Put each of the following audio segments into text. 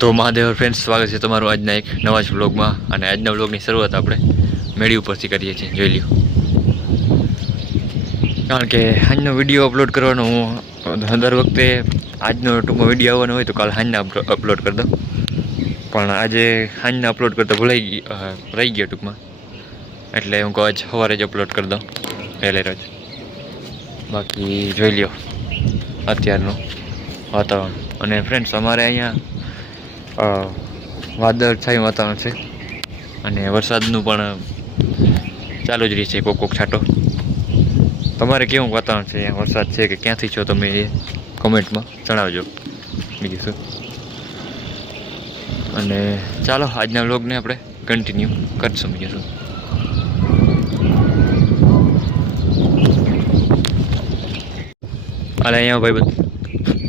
તો મહાદેવ ફ્રેન્ડ્સ સ્વાગત છે તમારું આજના એક નવા જ વ્લોગમાં અને આજના વ્લોગની શરૂઆત આપણે મેળી ઉપરથી કરીએ છીએ. જોઈ લ્યો. કારણ કે આજનો વીડિયો અપલોડ કરવાનો હું દર વખતે આજનો ટૂંકમાં વીડિયો આવવાનો હોય તો કાલ હાંજના અપલોડ કરી દઉં. પણ આજે સાંજના અપલોડ કરતાં ભૂલાઈ રહી ગયો ટૂંકમાં. એટલે હું આજ સવારે જ અપલોડ કરી દઉં. પહેલે રોજ. બાકી જોઈ લ્યો, અત્યારનું વાતાવરણ. અને ફ્રેન્ડ્સ અમારે અહીંયા અ, વાદળ છાયું વાતાવરણ છે. અને વરસાદનું પણ ચાલુ જ રહે છે કોક કોક છાંટો. તમારે કેવું વાતાવરણ છે? અહીંયા વરસાદ છે કે ક્યાંથી છો તમે એ કોમેન્ટમાં જણાવજો. બીજું શું? અને ચાલો આજના વ્લોગને આપણે કન્ટિન્યુ કરશું બીજું શું? અરે અહીંયા ભાઈ બધું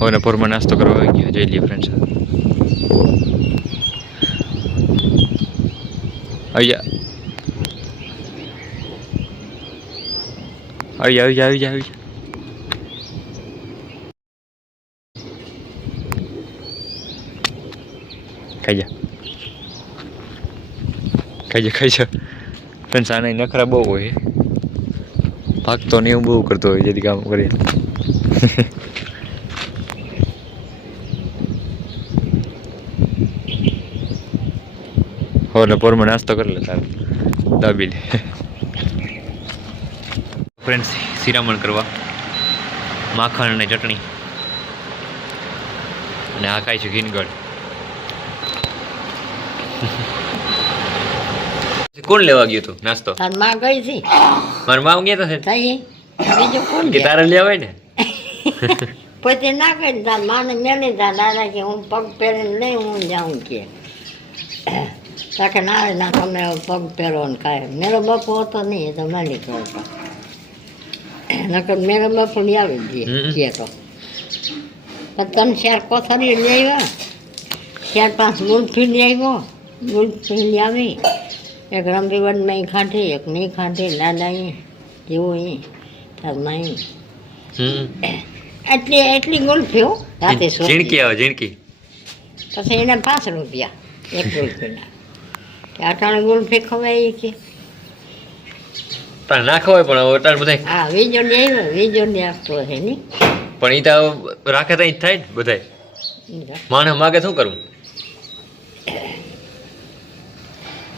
હવે પોરમાં નાસ્તો કરવા આવી ગયો. જઈ લઈએ ફ્રેન્ડ્સ આવી જા આવી જા આવી જા આવી જા આવી જા ખાઈ જા ખાઈ જા ખાઈ જા ફ્રેન્ડ્સ આને નખરા બહુ હોય ભાગતો ને એવું બહુ કરતો હોય જેથી કામ કરીએ હોને પોરમાં નાસ્તો કરી લે તારે. દાબી લે. ફ્રેન્ડ્સ શિરામણ કરવા. માખણ અને ચટણી. અને આ ખાય છે ગીનગઢ કોણ લેવા ગયું તું નાસ્તો? તારમાં ગઈ છે મારા મામ ગયા તો બીજું કોણ કે? તારે લેવાય ને? પછી ના કરી તાર માને મેલી તા દાદા કે હું પગ પહેરીને લઈ હું જાઉં કે. તાકે ના આવે ના તમે પગ પહેરો ને કાંઈ મેરો બાપુ હતો નહીં એ તો માલિક હતો નકર મેરો બાપુ ની આવી જઈએ તો તમે ચાર કોથળી લઈ આવ્યા ચાર પાંચ ગુલફી લઈ આવ્યો ગુલફી લઈ આવી એક રમરીવનમાં ખાધી એક નહીં ખાંધી લાડા અહીં જેવું એ માઈ હમ એટલી એટલી ગુલ્ફીઓ રાતે ઝીણકી આવે ઝીણકી પછી એને પાંચ રૂપિયા એક ગુલ્ફીના અટાણે ગુલ્ફી ખવાય કે. પણ ના ખવાય પણ અટાણ બધાય. હા વીજો ને આવ્યો વીજો ને આપતો હે ને. પણ એ તો રાખે તો થાય ને બધાય. માણસ માગે શું કરવું?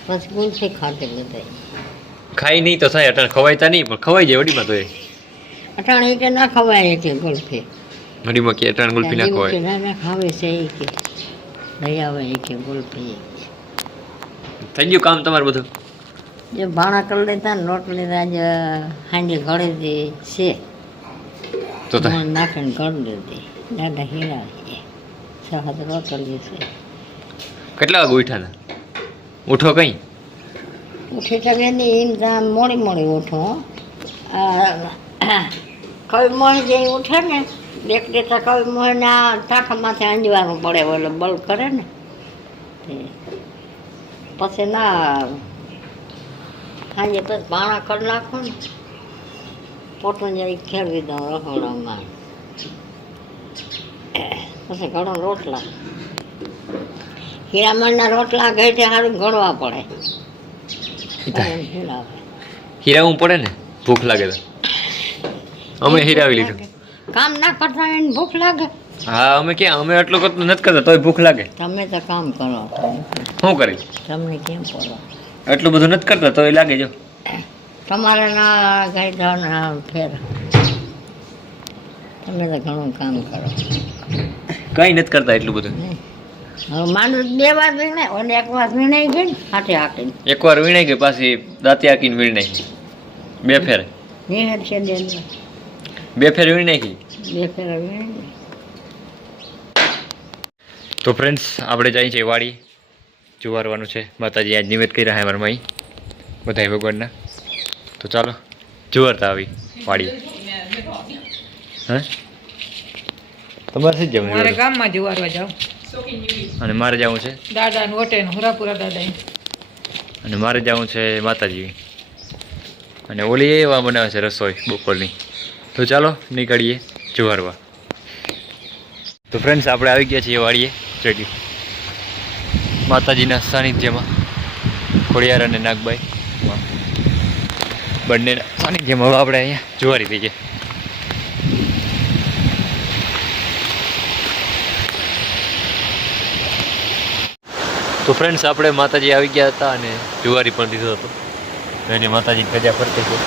પછી ગુલ્ફી ખાતે બધા ખાઈ નહીં તો થાય અટાણ ખવાયતા નહીં પણ ખવાઈ જાય વડીમાં તો એ. અટાણે કે ના ખવાય કે ગુલ્ફી વડીમાં કે અટાણ ગુલફી ના ખવાય ના ખાવે છે એ કે. આવે એ કે ગુલ્ફી થઈ ગયું કામ તમારું બધું? જે ભાણા કરી લેતા નોટ લેતા લીધા જ હાંડી ઘડે દે છે. તો નાખીને ઘડી દેતી દાદા હીરા છે. સહદ રોટલી છે. કેટલા વાગે ઉઠ્યા હતા? ઉઠો કઈ? ઉઠી શકે નહીં એમ મોડી મોડી ઉઠો. કઈ મોહી જે ઉઠે ને બેક દેતા કઈ મોહીને ટાંકા માથે અંજવાનું પડે એટલે બલ કરે ને. તે પછી ના સાંજે પછી ભાણા કરી નાખો ને. પોટું જાય ખેડવી દઉં રસોડામાં પછી ઘણો રોટલા. હીરામણના રોટલા ઘેટે સારું ઘડવા પડે. હીરાવું પડે ને? ભૂખ લાગે તો. અમે હીરાવી લીધું. કામ ના કરતા એને ભૂખ લાગે. હા અમે ક્યાં અમે એટલું કરતું નથી કરતા તોય ભૂખ લાગે. તમે તો કામ કરો. શું કરી તમને કેમ કરો? એટલું બધું નથી કરતા તોય લાગે જો. તમારે ના કઈ ના ફેર. તમે તો ઘણું કામ કરો. કઈ નથી કરતા એટલું બધું? માણસ બે વાર વીણાય અને એક વાર વીણાઈ ગઈ હાથે હાકીને. એકવાર વીણાઈ ગઈ પાછી દાંતી હાકીને વીણાઈ બે ફેર. બે ફેર વીણાઈ ગઈ બે ફેર વીણાઈ. તો ફ્રેન્ડ્સ આપણે જઈએ છીએ વાડી. જુવારવાનું છે. માતાજી આજ નિવેદ કર્યા હે અમારા માઈ બધાય ભગવાનના. તો ચાલો જુવારતા આવી વાડી હા? તમારે શું જવું મારે ગામમાં જુવારવા જાવ. અને મારે જવું છે? દાદા ને હુરાપુરા દાદા અને મારે જવું છે માતાજી અને ઓલી એવા બનાવે છે રસોઈ બપોરની. તો ચાલો નીકળીએ જુવારવા. તો ફ્રેન્ડ્સ આપણે આવી ગયા છીએ વાડીએ. ચડ્યું માતાજીના સાનિધ્યમાં. ખોડિયાર અને નાગબાઈ. બંનેના સાનિધ્યમાં હવે આપણે અહીંયા જુવારી દઈએ તો ફ્રેન્ડ્સ આપણે માતાજી આવી ગયા હતા અને જુવારી પણ દીધો હતો. એની માતાજી ગજા ફરતી છે.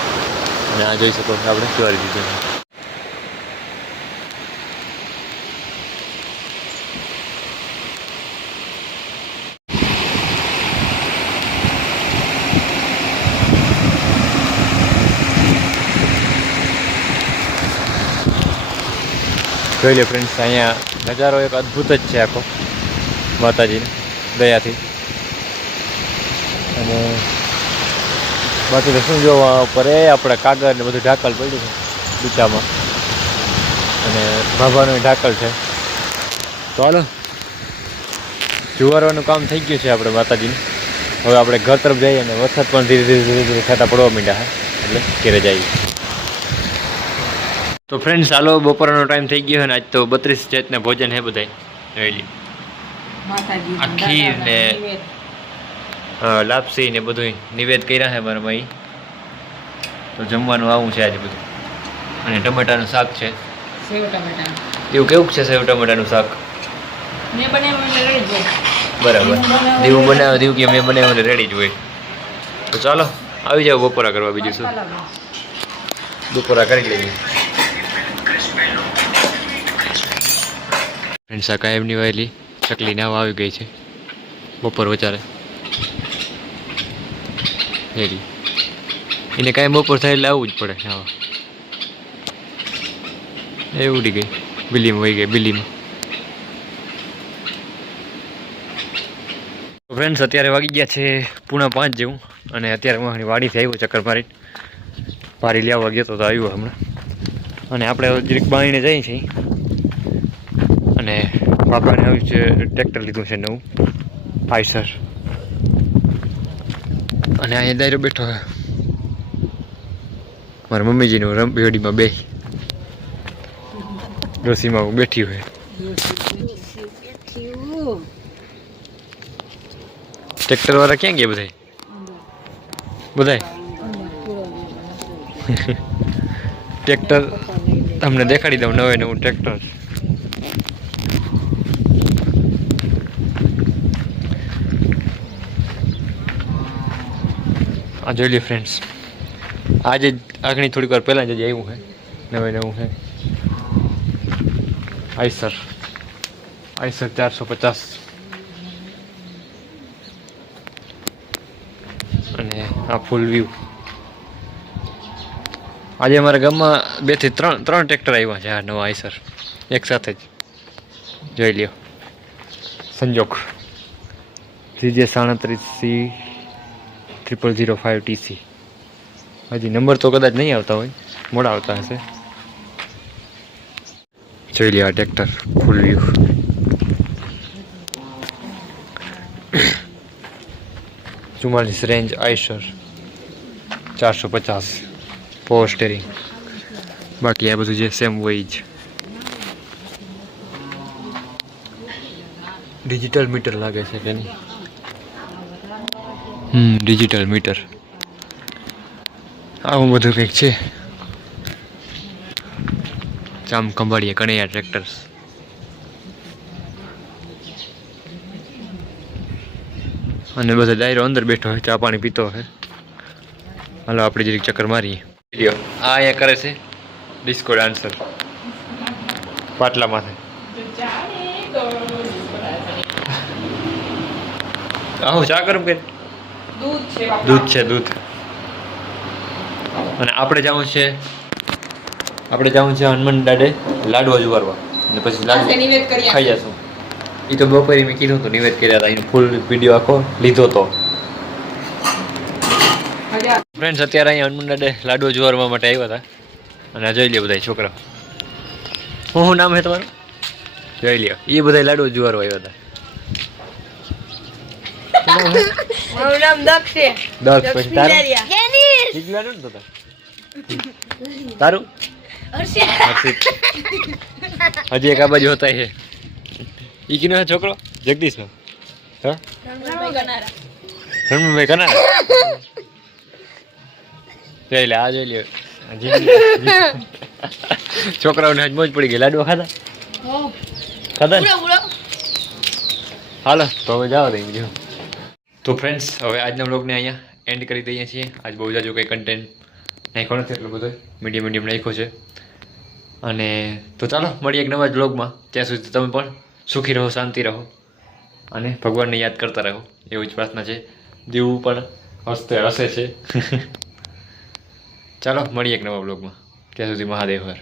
અને આ જોઈ શકો આપણે જુવારી દીધો જોઈ લે ફ્રેન્ડ્સ અહીંયા નજારો એક અદ્ભુત જ છે આખો. માતાજીને, દયાથી. અને બાકી તો શું જોવા ઉપર એ આપણે કાગળ ને બધું ઢાકલ પડ્યું છે બીચામાં અને ભાભાનું ઢાકલ છે. તો હાલો જુવારવાનું કામ થઈ ગયું છે આપણે માતાજીને. હવે આપણે ઘર તરફ જઈએ અને વરસાદ પણ ધીરે ધીરે ધીરે ધીરે થતા પડવા માંડ્યા એટલે ઘેરે જઈએ. તો ફ્રેન્ડ્સ ચાલો બપોરનો ટાઈમ થઈ ગયો અને આજ તો બત્રીસ જાતના ભોજન હે બધાય. રહેલી આ ખીર ને- લાપસી ને બધું નિવેદ કર્યા છે મારા ભાઈ. તો જમવાનું આવું છે આજે બધું. અને ટમેટાનું શાક છે. એવું કેવું છે સેવ ટમેટાનું શાક? બનાવ્યું બરાબર. દીવું બનાવે દીવું કે મેં બનાવ્યું ને રેડી જ હોય. તો ચાલો આવી જાવ બપોરા કરવા બીજું શું? બપોરા કરી લઈએ. ફ્રેન્ડ્સ આ કાયમની વાયેલી ચકલી નાવા આવી ગઈ છે. બપોર વચારે હેરી એને કાંઈ બપોર થાય એટલે આવવું જ પડે. હા. એ ઉડી ગઈ. બિલીમાં વહી ગઈ, બિલીમાં. ફ્રેન્ડ્સ અત્યારે વાગી ગયા છે પૂણા પાંચ જેવું અને અત્યારે હું વાડીથી આવ્યો ચક્કર મારી ભારી લેવા ગયો તો આવ્યો હમણાં. અને આપણે જરીક બાણીને જઈએ છીએ. બાપાને આવ્યું છે ટ્રેક્ટર લીધું છે નવું. આઈસર અને અહીંયા દાયરો બેઠો છે. મારા મમ્મીજીનું રમ બેડીમાં બે ડોસીમાં હું બેઠી હોય. ટ્રેક્ટર વાળા ક્યાં ગયા બધાય? બધાય? ટ્રેક્ટર તમને દેખાડી દઉં નવે નવું ટ્રેક્ટર આ જોઈ લે ફ્રેન્ડ્સ આજે આગળની થોડીક વાર પહેલાં જ આવ્યું છે નવે નવું છે આઈસર. આઈસર ચારસો પચાસ. અને આ ફૂલ વ્યૂ આજે અમારા ગામમાં બેથી ત્રણ ત્રણ ટ્રેક્ટર આવ્યા છે આ નવા આઈસર. એક સાથે જ. જોઈ લ્યો. સંજોગ. જીજે સાડત્રીસ C triple zero five TC હજી નંબર તો કદાચ નહીં આવતા હોય મોડા આવતા હશે. જોઈ લે આ ટ્રેક્ટર ફૂલ વ્યૂ ચુમ્માલીસ રેન્જ આઈસર ચારસો પચાસ પોવર સ્ટેરિંગ બાકી આ બધું જે સેમ હોય ડિજિટલ મીટર લાગે છે કે નહીં? હમ ડિજિટલ મીટર આવું બધું કંઈક છે. ચામ કંબાડીએ કણૈયા ટ્રેક્ટર્સ અને બધા ડાયરો અંદર બેઠો હોય ચા પાણી પીતો હોય. હાલો આપણે જરીક ચક્કર મારીએ. આ અહીંયા કરે છે ડિસ્કો ડાન્સર પાટલા માથે આ હું ચા કરું. બાપા. દૂધ છે દૂધ અને આપણે જવું છે આપણે જવું છે હનુમાન દાડે લાડવા જુવારવા. અને પછી કરી ખાઈ જશું. એ તો બપોરે મેં કીધું હતું નિવેદ કર્યા હતા. એનો ફૂલ વીડિયો આખો લીધો હતો ફ્રેન્ડ્સ અત્યારે અહીંયા હનુમાન દાડે લાડવા જુવારવા માટે આવ્યા હતા. અને આ જોઈ લ્યો બધા છોકરા હું શું નામ છે તમારું? જોઈ લ્યો. એ બધા લાડવા જુવારવા આવ્યા હતા. મારું નામ દક્ષ. છે પછી તારું? ને તો તાર? હજી એક આ બાજુ હતા છે ઈ કીનો છોકરો? જગદીશનો. હા? રણભાઈ ગનારા રણભાઈ કના જોઈ લે. આ જોઈ લ્યો છોકરાઓને આજ મોજ પડી ગઈ. લાડવા ખાધા? ખાધા ને? હાલો તો હવે જાઓ દઈ બીજું તો ફ્રેન્ડ્સ હવે આજના બ્લોગને અહીંયા એન્ડ કરી દઈએ છીએ. આજ બહુ જાજો કંઈ કન્ટેન્ટ નાખ્યો નથી એટલો બધો. મીડિયમ મીડિયમ નાખ્યો છે. અને તો ચાલો, મળીએ એક નવા જ બ્લોગમાં ત્યાં સુધી તમે પણ સુખી રહો, શાંતિ રહો. અને ભગવાનને યાદ કરતા રહો. એવું જ પ્રાર્થના છે. દેવું પણ હસતે હસે છે. ચાલો, મળીએ એક નવા બ્લોગમાં ત્યાં સુધી મહાદેવ હર.